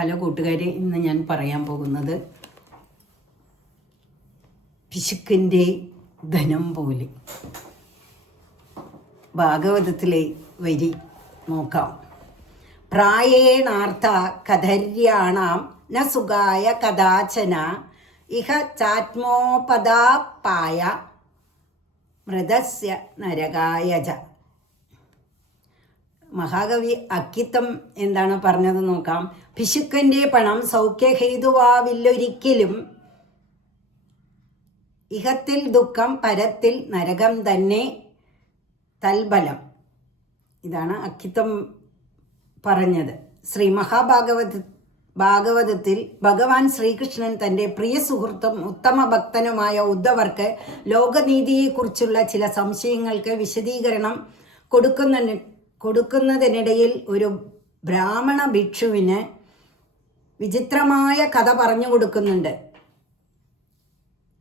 Hello കൂട്ടുകാരെ, ഇന്ന് ഞാൻ പറയാൻ പോകുന്നത് പിശുക്കിൻ്റെ ധനം പോലെ. ഭാഗവതത്തിലെ വരി നോക്കാം. പ്രായേണാർത്ഥ കഥര്യാണാം ന സുഖായ കഥാചന ഇഹ ചാത്മോപദാപായ മൃതസ്യ നരകായജ. മഹാകവി അക്കിത്തം എന്താണ് പറഞ്ഞത് നോക്കാം. പിശുക്കൻ്റെ പണം സൗഖ്യഹേതുവാവില്ലൊരിക്കലും, ഇഹത്തിൽ ദുഃഖം പരത്തിൽ നരകം തന്നെ തൽബലം. ഇതാണ് അക്കിത്തം പറഞ്ഞത്. ശ്രീ ഭാഗവതത്തിൽ ഭഗവാൻ ശ്രീകൃഷ്ണൻ തൻ്റെ പ്രിയ സുഹൃത്തും ഉത്തമ ഭക്തനുമായ ഉദ്ധവർക്ക് ലോകനീതിയെക്കുറിച്ചുള്ള ചില സംശയങ്ങൾക്ക് വിശദീകരണം കൊടുക്കുന്നതിനിടയിൽ ഒരു ബ്രാഹ്മണ ഭിക്ഷുവിന് വിചിത്രമായ കഥ പറഞ്ഞു കൊടുക്കുന്നുണ്ട്.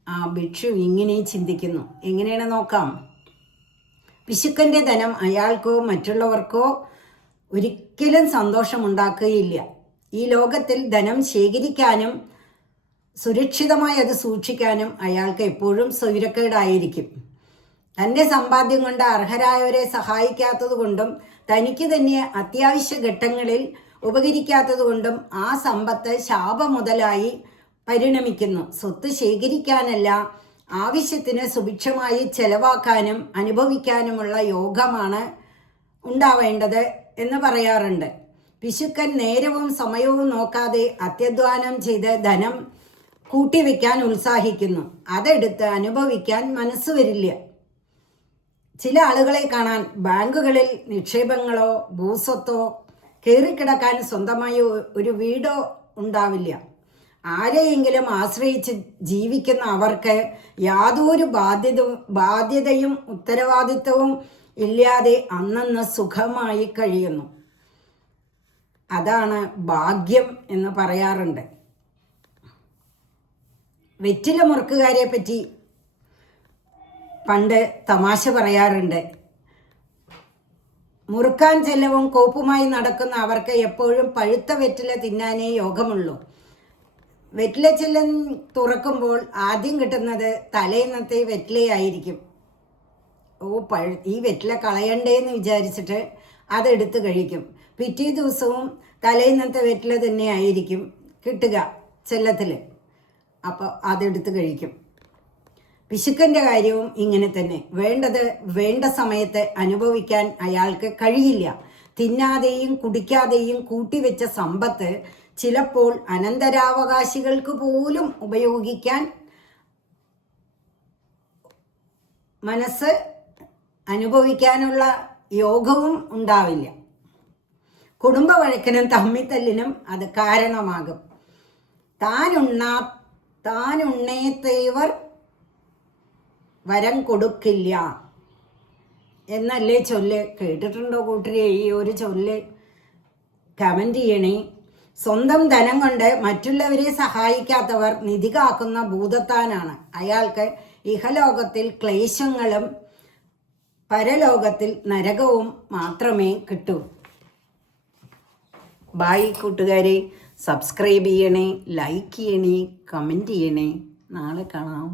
ആ ഭിക്ഷു ഇങ്ങനെ ചിന്തിക്കുന്നു. എങ്ങനെയാണ് നോക്കാം. പിശുക്കൻ്റെ ധനം അയാൾക്കോ മറ്റുള്ളവർക്കോ ഒരിക്കലും സന്തോഷമുണ്ടാക്കുകയില്ല. ഈ ലോകത്തിൽ ധനം ശേഖരിക്കാനും സുരക്ഷിതമായി അത് സൂക്ഷിക്കാനും അയാൾക്ക് എപ്പോഴും സ്വൈരക്കേടായിരിക്കും. തൻ്റെ സമ്പാദ്യം കൊണ്ട് അർഹരായവരെ സഹായിക്കാത്തത് കൊണ്ടും തനിക്ക് തന്നെ അത്യാവശ്യ ഘട്ടങ്ങളിൽ ഉപകരിക്കാത്തത് കൊണ്ടും ആ സമ്പത്ത് ശാപമുതലായി പരിണമിക്കുന്നു. സ്വത്ത് ശേഖരിക്കാനല്ല, ആവശ്യത്തിന് സുഭിക്ഷമായി ചെലവാക്കാനും അനുഭവിക്കാനുമുള്ള യോഗമാണ് ഉണ്ടാവേണ്ടത് എന്ന് പറയാറുണ്ട്. പിശുക്കൻ നേരവും സമയവും നോക്കാതെ അത്യധ്വാനം ചെയ്ത് ധനം കൂട്ടിവെക്കാൻ ഉത്സാഹിക്കുന്നു. അതെടുത്ത് അനുഭവിക്കാൻ മനസ്സ് വരില്ല. ചില ആളുകളെ കാണാൻ ബാങ്കുകളിൽ നിക്ഷേപങ്ങളോ ഭൂസ്വത്തോ കയറിക്കിടക്കാൻ സ്വന്തമായി ഒരു വീടോ ഉണ്ടാവില്ല. ആരെയെങ്കിലും ആശ്രയിച്ച് ജീവിക്കുന്ന അവർക്ക് യാതൊരു ബാധ്യതയും ഉത്തരവാദിത്വവും ഇല്ലാതെ അന്നന്ന് സുഖമായി കഴിയുന്നു. അതാണ് ഭാഗ്യം എന്ന് പറയാറുണ്ട്. വെറ്റില മുറുക്കുകാരെ പറ്റി പണ്ട് തമാശ പറയാറുണ്ട്. മുറുക്കാൻ ചെലവും കോപ്പുമായി നടക്കുന്ന അവർക്ക് എപ്പോഴും പഴുത്ത വെറ്റില തിന്നാനേ യോഗമുള്ളൂ. വെറ്റില ചെല്ലം തുറക്കുമ്പോൾ ആദ്യം കിട്ടുന്നത് തലേന്നത്തെ വെറ്റിലയായിരിക്കും. ഈ വെറ്റില കളയണ്ടേന്ന് വിചാരിച്ചിട്ട് അതെടുത്ത് കഴിക്കും. പിറ്റേ ദിവസവും തലേന്നത്തെ വെറ്റില തന്നെ ആയിരിക്കും കിട്ടുക ചെല്ലത്തിൽ. അപ്പോൾ അതെടുത്ത് കഴിക്കും. പിശുക്കൻ്റെ കാര്യവും ഇങ്ങനെ തന്നെ. വേണ്ടത് വേണ്ട സമയത്ത് അനുഭവിക്കാൻ അയാൾക്ക് കഴിയില്ല. തിന്നാതെയും കുടിക്കാതെയും കൂട്ടിവെച്ച സമ്പത്ത് ചിലപ്പോൾ അനന്തരാവകാശികൾക്ക് പോലും ഉപയോഗിക്കാൻ മനസ്സ് അനുഭവിക്കാനുള്ള യോഗവും ഉണ്ടാവില്ല. കുടുംബ വഴക്കിനും തമ്മിത്തല്ലിനും അത് കാരണമാകും. താനുണ്ണേത്തവർ വരം കൊടുക്കില്ല എന്നല്ലേ ചൊല്ല്. കേട്ടിട്ടുണ്ടോ കൂട്ടരെ ഈ ഒരു ചൊല്ല്? കമൻറ്റ് ചെയ്യണേ. സ്വന്തം ധനം കൊണ്ട് മറ്റുള്ളവരെ സഹായിക്കാത്തവർ നിധി കാക്കുന്ന ഭൂതത്താനാണ്. അയാൾക്ക് ഇഹലോകത്തിൽ ക്ലേശങ്ങളും പരലോകത്തിൽ നരകവും മാത്രമേ കിട്ടൂ. ബായ് കൂട്ടുകാരെ. സബ്സ്ക്രൈബ് ചെയ്യണേ, ലൈക്ക് ചെയ്യണേ, കമൻറ്റ് ചെയ്യണേ. നാളെ കാണാം.